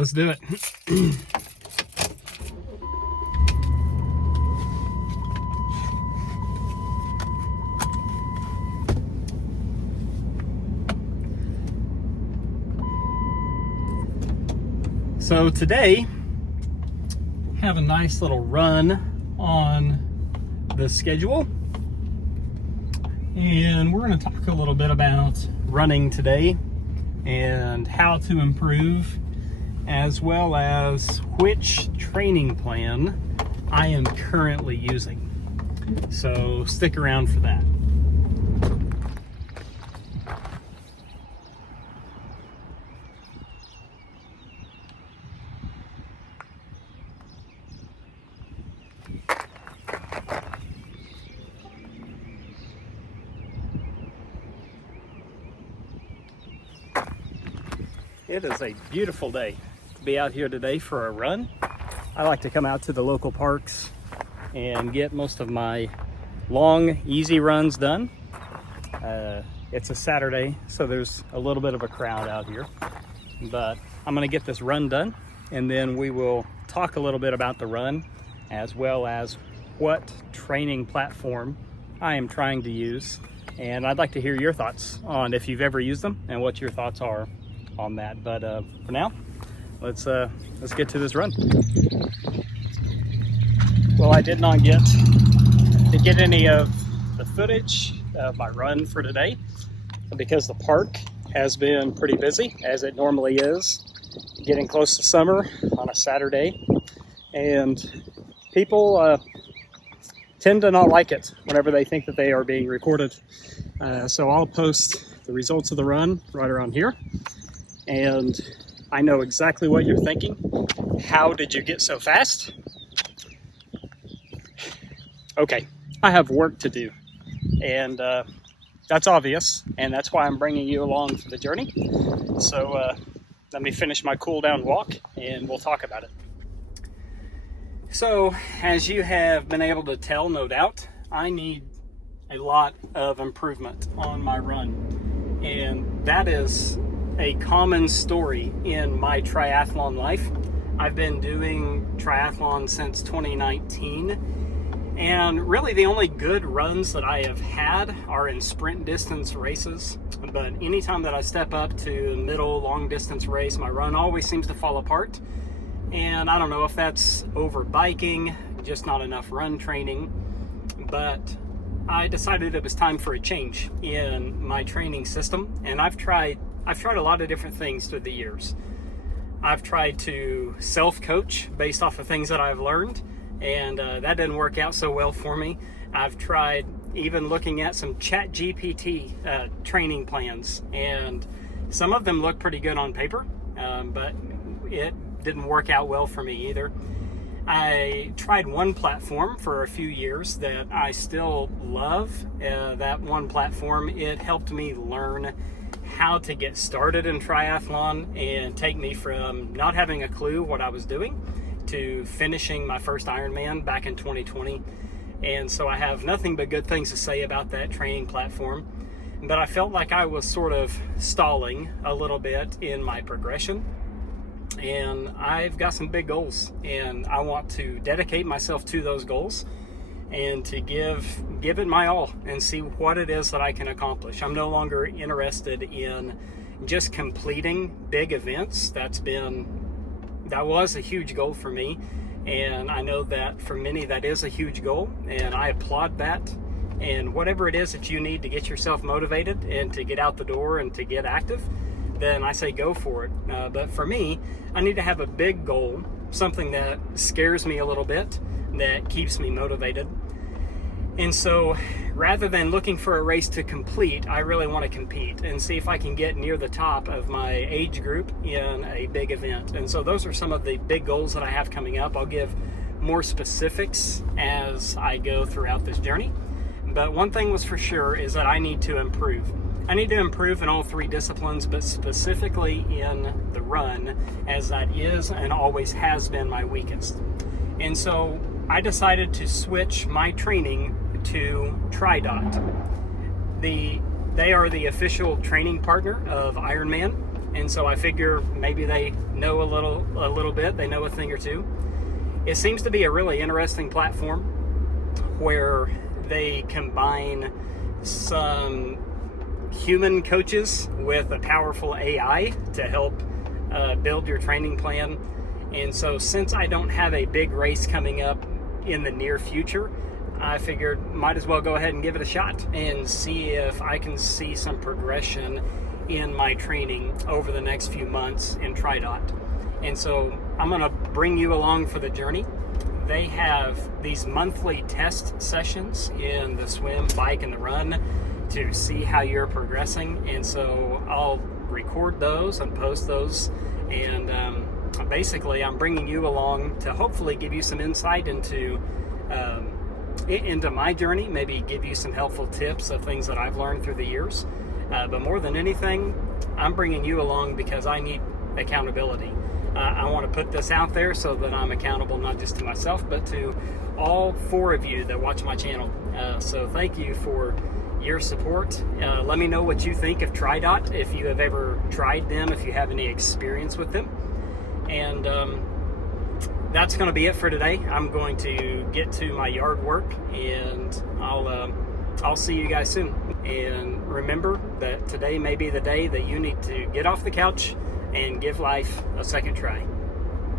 Let's do it. So today, have a nice little run on the schedule. And we're going to talk a little bit about running today and how to improve, as well as which training plan I am currently using. So stick around for that. It is a beautiful day to be out here today for a run. I like to come out to the local parks and get most of my long, easy runs done. It's a Saturday, so there's a little bit of a crowd out here. But I'm gonna get this run done, and then we will talk a little bit about the run, as well as what training platform I am trying to use. And I'd like to hear your thoughts on if you've ever used them and what your thoughts are on that. But for now, let's get to this run. Well, I did not get to get any of the footage of my run for today because the park has been pretty busy, as it normally is, getting close to summer on a Saturday, and people tend to not like it whenever they think that they are being recorded. So I'll post the results of the run right around here. And I know exactly what you're thinking. How did you get so fast? Okay, I have work to do, and that's obvious, and that's why I'm bringing you along for the journey. So let me finish my cool down walk, and we'll talk about it. So, as you have been able to tell, no doubt, I need a lot of improvement on my run, and that is a common story in my triathlon life. I've been doing triathlon since 2019, and really the only good runs that I have had are in sprint distance races. But anytime that I step up to middle, long distance race, my run always seems to fall apart. And I don't know if that's over biking, just not enough run training, but I decided it was time for a change in my training system, and I've tried a lot of different things through the years. I've tried to self-coach based off of things that I've learned, and that didn't work out so well for me. I've tried even looking at some ChatGPT training plans, and some of them look pretty good on paper, but it didn't work out well for me either. I tried one platform for a few years that I still love. That one platform, it helped me learn how to get started in triathlon and take me from not having a clue what I was doing to finishing my first Ironman back in 2020. And so I have nothing but good things to say about that training platform. But I felt like I was sort of stalling a little bit in my progression. And I've got some big goals, and I want to dedicate myself to those goals and to give it my all and see what it is that I can accomplish. I'm no longer interested in just completing big events. That was a huge goal for me, and I know that for many that is a huge goal, and I applaud that. And whatever it is that you need to get yourself motivated and to get out the door and to get active, then I say go for it. But for me, I need to have a big goal, something that scares me a little bit, that keeps me motivated. And so rather than looking for a race to complete, I really want to compete and see if I can get near the top of my age group in a big event. And so those are some of the big goals that I have coming up. I'll give more specifics as I go throughout this journey. But one thing was for sure is that I need to improve. I need to improve in all three disciplines, but specifically in the run, as that is and always has been my weakest. And so I decided to switch my training to TriDot. They are the official training partner of Ironman, and so I figure maybe they know a little bit, they know a thing or two. It seems to be a really interesting platform where they combine some human coaches with a powerful AI to help build your training plan. And so since I don't have a big race coming up in the near future, I figured might as well go ahead and give it a shot and see if I can see some progression in my training over the next few months in TriDot. And so I'm going to bring you along for the journey. They have these monthly test sessions in the swim, bike, and the run to see how you're progressing. And so I'll record those and post those. And basically, I'm bringing you along to hopefully give you some insight into my journey, maybe give you some helpful tips of things that I've learned through the years. But more than anything, I'm bringing you along because I need accountability. I want to put this out there so that I'm accountable not just to myself, but to all 4 of you that watch my channel. So thank you for your support. Let me know what you think of TriDot, if you have ever tried them, if you have any experience with them. And that's going to be it for today. I'm going to get to my yard work, and I'll see you guys soon. And remember that today may be the day that you need to get off the couch and give life a second try.